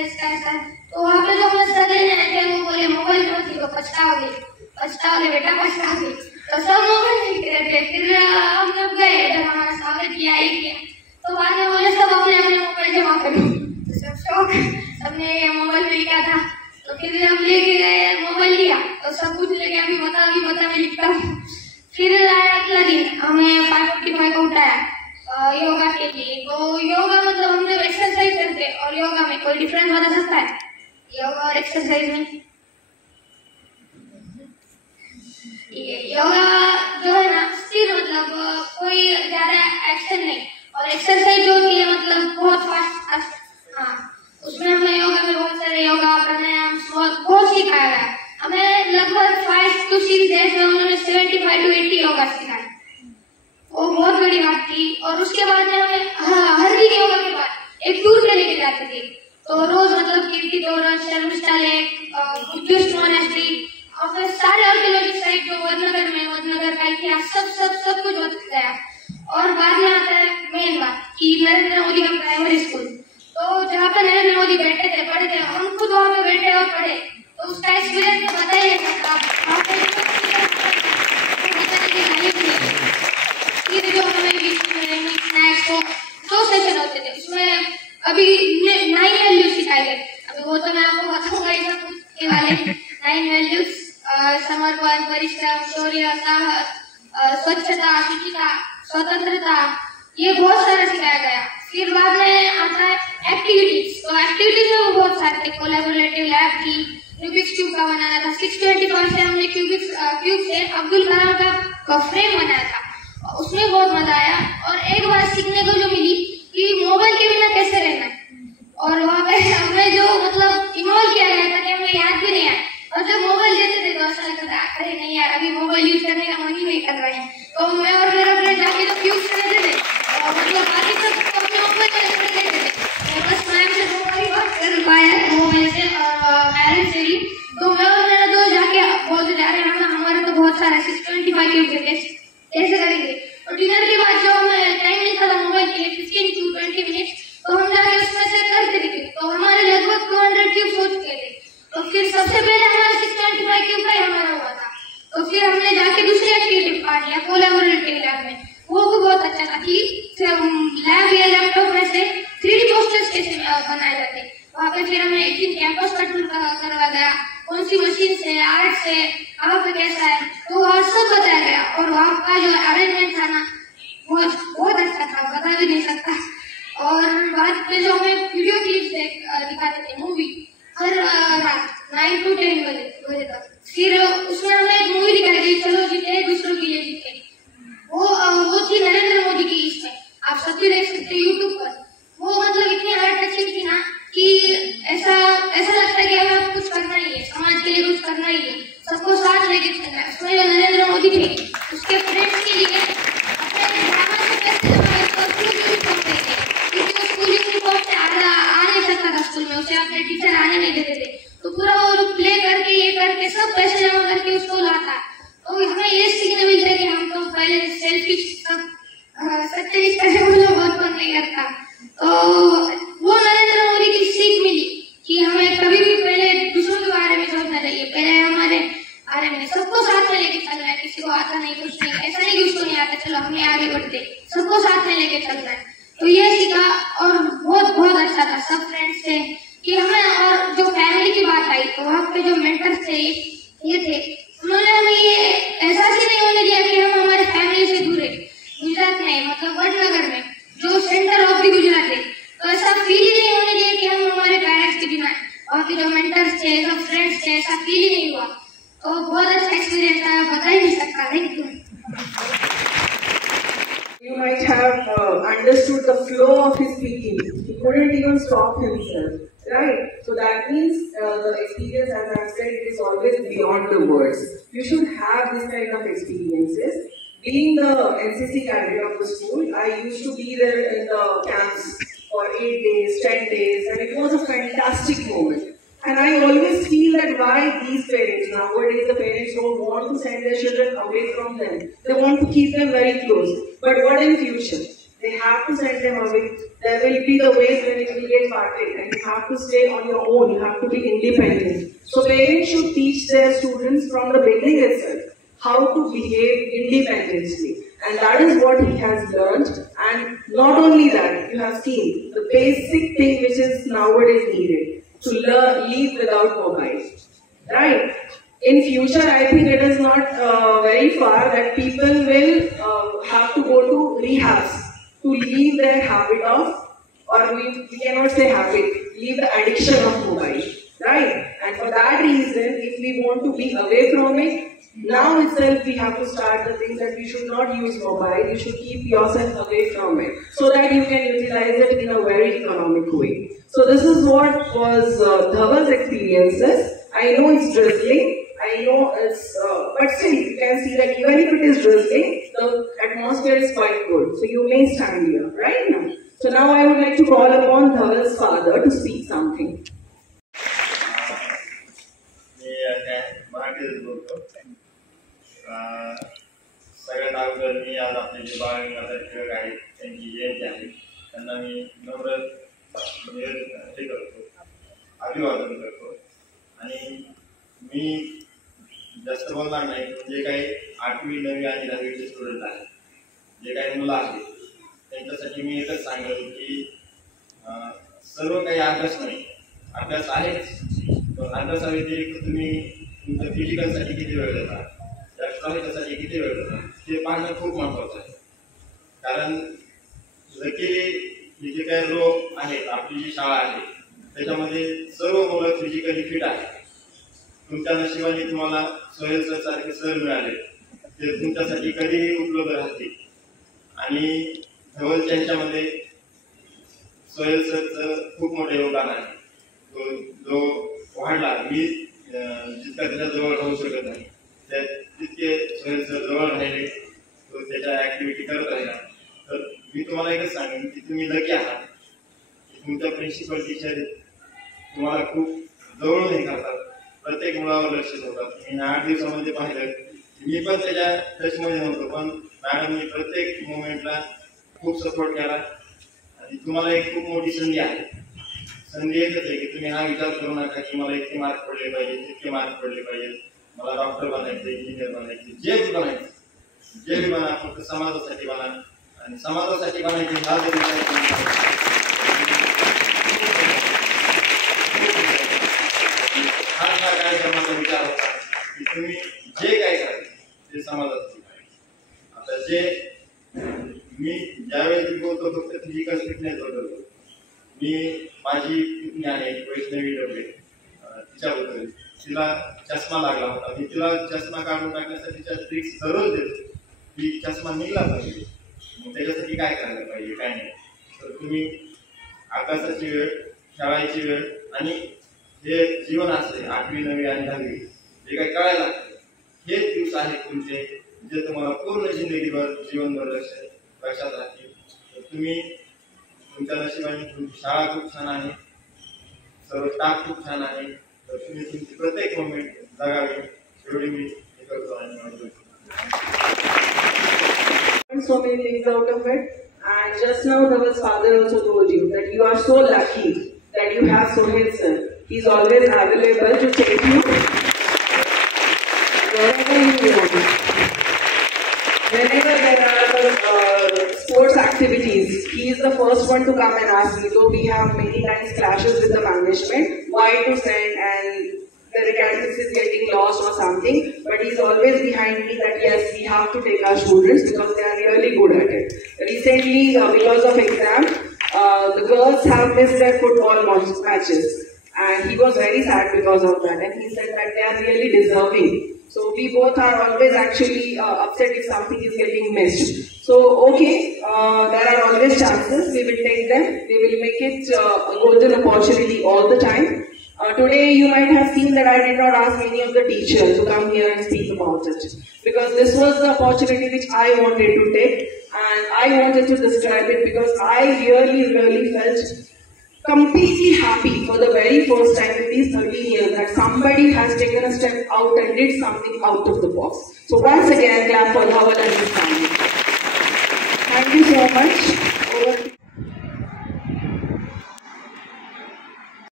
इसका ऐसा है। तो वहाँ पे जो हमें सर लेने आए थे वो बोले मोबाइल मत लिखो, पछताओगे बेटा पछताओगे। तो सब मोबाइल लिख रहे थे। फिर हम जब गए जब हमारा स्वागत किया तो बाद में बोले सब अपने अपने मोबाइल जमा करो। तो सब शौक सबने मोबाइल में लिखा था। तो फिर हम लेके गए, मोबाइल लिया तो सब कुछ लेके अभी बता मैं लिखता हूँ। फिर आया अगला दिन, हमें 5:45 को उठाया योगा के लिए। तो योगा मतलब हम जब एक्सरसाइज करते और योगा में कोई डिफरेंस बता सकता है योगा और एक्सरसाइज में? योगा जो है ना स्थिर, मतलब कोई ज्यादा एक्शन नहीं, और एक्सरसाइज जो होती है मतलब बहुत फास्ट। हाँ, उसमें हमें योगा में बहुत सारे योगा प्राणायाम बहुत सिखाया गया। हमें लगभग 5 to 6 डेज में उन्होंने 75 to 80 योगा सिखाए। वो बहुत बड़ी बात थी। और उसके बाद में हमें हर दिन योगा के बाद एक टूर पे लेके जाते थे। तो रोज मतलब कीर्ति तोरण, शर्मिष्ठा लेक, बुद्धिस्ट मोनेस्ट्री और फिर सारे आर्कियोलॉजिकल साइट जो वडनगर का इतिहास सब कुछ बताया। और बाद में आता है मेन बात कि नरेंद्र मोदी का प्राइमरी स्कूल। तो जहाँ पे नरेंद्र मोदी बैठे थे पढ़े थे, हम खुद वहाँ पे बैठे और पढ़े, तो उसका एक्सपीरियंस तो बता ही नहीं सकता। फिर जो हमें स्नैक्स को 2 सेशन होते थे, उसमें अभी 9 वैल्यूज सिखाए गए। अभी वो तो मैं आपको बताऊंगा ये सब वाले 9 वैल्यूज, समर्पण, परिश्रम, शौर्य, साहस, स्वच्छता, शुचिता, स्वतंत्रता, ये बहुत सारा सिखाया गया। फिर बाद में आता है एक्टिविटीज। तो एक्टिविटीज में वो बहुत सारे थे। कोलैबोरेटिव लैब की, रूबिक्स क्यूब का बनाना था। 625 से हमने क्यूब से अब्दुल कलाम का फ्रेम बनाया था, उसमें बहुत मजा आया। और एक बात सीखने को जो मिली कि मोबाइल के बिना कैसे रहना है। और वहाँ पे हमें जो मतलब इन्वॉल्व किया गया था कि हमें याद भी नहीं आया। और जब मोबाइल देते थे तो ऐसा लगता था अरे नहीं यार अभी मोबाइल यूज करने का मन ही नहीं कर रहा है। तो मैं और मेरा फ्रेंड जाके तो यूज करते थे, मतलब बाकी सब अपने मोबाइल में करते थे। बस मैम से 2 बार बात कर पाया मोबाइल से और मैरिज से ही। तो मैं और मेरा दोस्त जाके बोलते थे अरे हमारे तो बहुत सारा 625 क्यूब के टेस्ट कैसे करेंगे। और डिनर के बाद जो हमें टाइम मिलता था मोबाइल के लिए 15 to 20 मिनट्स, तो हम जाके उसमें से करते थे। तो हमारे लगभग 200 क्यूब हो चुके थे। तो फिर सबसे पहले हमारा 625 क्यूब का ही हमारा हुआ था। तो फिर हमने जाके दूसरी एक्टिविटी पार्ट लिया कोलैबोरेटिव लैब में। वो भी बहुत अच्छा था कि लैब या लैपटॉप में से 3D पोस्टर्स कैसे बनाए जाते। वहाँ पे फिर हमें एक दिन कैंपस का टूर करवाया गया, कौन सी मशीन से, आर्ट से, कहाँ पे कैसा है, तो वहाँ सब बताया गया। और वहाँ का जो अरेंजमेंट था ना बहुत अच्छा था, बता भी नहीं सकता। और बाद में जो हमें वीडियो क्लिप्स दिखाते थे मूवी हर रात 9 to 10 बजे तक। फिर उसमें हमें एक मूवी दिखाई गई, चलो जीते दूसरों के लिए जीते। वो थी नरेंद्र मोदी की। इसमें आप सब भी देख सकते यूट्यूब पर। वो मतलब इतनी हार्ट टचिंग थी ना कि ऐसा लगता है कि हमें कुछ करना ही है, समाज के लिए कुछ करना ही है, सबको साथ लेके चलना है। उसमें जो नरेंद्र मोदी थे उसके फ्रेंड्स के लिए अपने ड्रामा से पैसे स्कूल यूनिफॉर्म से आ नहीं सकता था स्कूल में, उसे अपने टीचर आने नहीं देते थे। तो पूरा वो प्ले करके ये करके सब पैसे जमा करके उसको लाता। तो हमें ये सीखने मिलता है कि हम तो पहले सेल्फिश सच्चे रिश्ते से बहुत मन नहीं करता। तो वो नरेंद्र मोदी की सीख मिली कि हमें कभी भी पहले दूसरों के बारे में सोचना चाहिए, पहले हमारे बारे में। सबको साथ में लेके चलना है, किसी को आता नहीं कुछ नहीं, ऐसा नहीं कि उसको नहीं आता चलो हम आगे बढ़ते, सबको साथ में लेके चलना है। तो ये सीखा और बहुत अच्छा था सब फ्रेंड्स से कि हमें। और जो फैमिली की बात आई तो वहाँ पे जो मेंटर्स थे ये थे, उन्होंने हमें ये एहसास ही नहीं होने दिया कि हम हमारे फैमिली से दूर है। गुजरात में मतलब वडनगर में जो सेंटर ऑफ द गुजरात है, तो ऐसा फील ही नहीं होने दिया कि हम हमारे पेरेंट्स के बिना है। वहाँ के जो मेंटर्स थे, जो फ्रेंड्स थे, ऐसा फील ही नहीं हुआ। तो बहुत अच्छा एक्सपीरियंस था, बता ही नहीं सकता। Thank you. You might have understood the flow of his speaking. He couldn't even stop himself, right? So that means the experience, as I've said, it is always beyond the words. You should have this kind of experiences. Being the NCC cadre of the school, I used to be there in the camps for 8 days, 10 days, and it was a fantastic moment. And I always feel that why these parents, nowadays the parents don't want to send their children away from them. They want to keep them very close. But what in future? They have to send them away. There will be the ways when it will get parted, and you have to stay on your own. You have to be independent. So parents should teach their students from the beginning itself how to behave independently. And that is what he has learned. And not only that, you have seen the basic thing which is nowadays needed, to learn, live without mobile. Right? In future, I think it is not very far that people will have to go to rehabs to leave their habit of, or we cannot say habit, leave the addiction of mobile. Right? And for that reason, if we want to be away from it, now itself we have to start the things that you should not use mobile, you should keep yourself away from it, so that you can utilize it in a very economic way. So this is what was Dhaval's experiences. I know it's drizzling, I know it's, but still you can see that even if it is drizzling, the atmosphere is quite good. So you may stand here, right now. So now I would like to call upon Dhaval's father to speak something. सगळ्यात अगोदर मी आज आपले जे बाळ गंगाधर टिळक आहेत त्यांची जयंती आहे त्यांना मी नम्र हे करतो, अभिवादन करतो. आणि मी जास्त बोलणार नाही. जे काही 8वी 9वी आणि 10वीचे स्टुडंट आहेत, जे काही मुलं आहेत, त्यांच्यासाठी मी एकच सांगेन की सर्व काही अभ्यास नाही, अभ्यास आहेच, पण अभ्यासाव्यतिरिक्त तुम्ही तुमच्या फिजिकलसाठी किती वेळ देता, साठी किती वेळ देता, ते पाहणं खूप महत्वाचं आहे. कारण लकीली हे जे काही लोक आहेत, आपली जी शाळा आहे त्याच्यामध्ये सर्व मुलं फिजिकली फिट आहेत. तुमच्या नशिबाने तुम्हाला सोहेल सर सारखे सर मिळाले, ते तुमच्यासाठी कधीही उपलब्ध राहतील. आणि धवलच्या ह्याच्यामध्ये सोहेल सरचं खूप मोठं योगदान आहे. जो वाढला, मी जितका त्याच्या जवळ राहू शकत नाही, तितके सोहेल सर जवळ राहिले, तो त्याच्या ऍक्टिव्हिटी करत राहिला. तर मी तुम्हाला एकच सांगेन की तुम्ही लकी आहात की तुमच्या प्रिन्सिपल टीचर तुम्हाला खूप जवळून हे करतात, प्रत्येक मुलावर लक्ष ठेवतात. मी 8 दिवसामध्ये पाहिलं, मी पण त्याच्या टचमध्ये नव्हतो, पण मॅडमनी प्रत्येक मोमेंटला खूप सपोर्ट केला. आणि तुम्हाला एक खूप मोठी संधी आहे. संधी एकच आहे की तुम्ही हा विचार करू नका की मला इतके मार्क पडले पाहिजे, तितके मार्क पडले पाहिजे, मला डॉक्टर बनायचं, इंजिनियर बनायचं, जे बी बनायचं, जे बी बना, फक्त समाजासाठी बना. आणि समाजासाठी बनायचे हा जर हा कार्यक्रमाचा विचार होता की तुम्ही जे काय करायचं ते समाजासाठी करायचं. आता जे मी ज्यावेळेस बोलतो फक्त फिजिकल फिटनेस बद्दल, मी माझी पुतणी आहे वैष्णवी डबे, तिच्याबद्दल, तिला चष्मा लागला होता, मी तिला चष्मा काढून टाकण्यासाठीच्या ट्रिक्स दररोज देतो की चष्मा निघला पाहिजे, मग त्याच्यासाठी काय करायला पाहिजे, काय नाही. तर तुम्ही अभ्यासाची वेळ, शाळेची वेळ आणि हे जीवन असते 8वी 9वी आणि 10वी, जे काही कळायला लागतं, हेच दिवस आहेत तुमचे, जे तुम्हाला पूर्ण जिंदगीभर जीवनभर लक्षात राहतील. तर तुम्ही तुमच्या नशिबाने तुमची शाळा खूप छान आहे, सर्व स्टाफ खूप छान आहे, तर तुम्ही तुमची प्रत्येक मोमेंट जगावी एवढी मी हे करतो. आणि so many things out of it, and just now Dhaval's father also told you that you are so lucky that you have Sohail sir. He's always available to take you wherever you want. Whenever there are sports activities, he is the first one to come and ask me. Though we have many times clashes with the management, why to send, and the academics is getting lost or something, but he's always behind me that yes, we have to take our students because they are really good at it. Recently, because of exam, the girls have missed their football matches, and he was very sad because of that, and he said that they are really deserving. So we both are always actually upset if something is getting missed. So okay, there are always chances, we will take them, we will make it a golden opportunity all the time. Today you might have seen that I did not ask any of the teachers to come here and speak about it, because this was the opportunity which I wanted to take, and I wanted to describe it because I really felt completely happy for the very first time in these 13 years that somebody has taken a step out and did something out of the box. So once again, clap for Dhaval and his family. Thank you so much. over to you.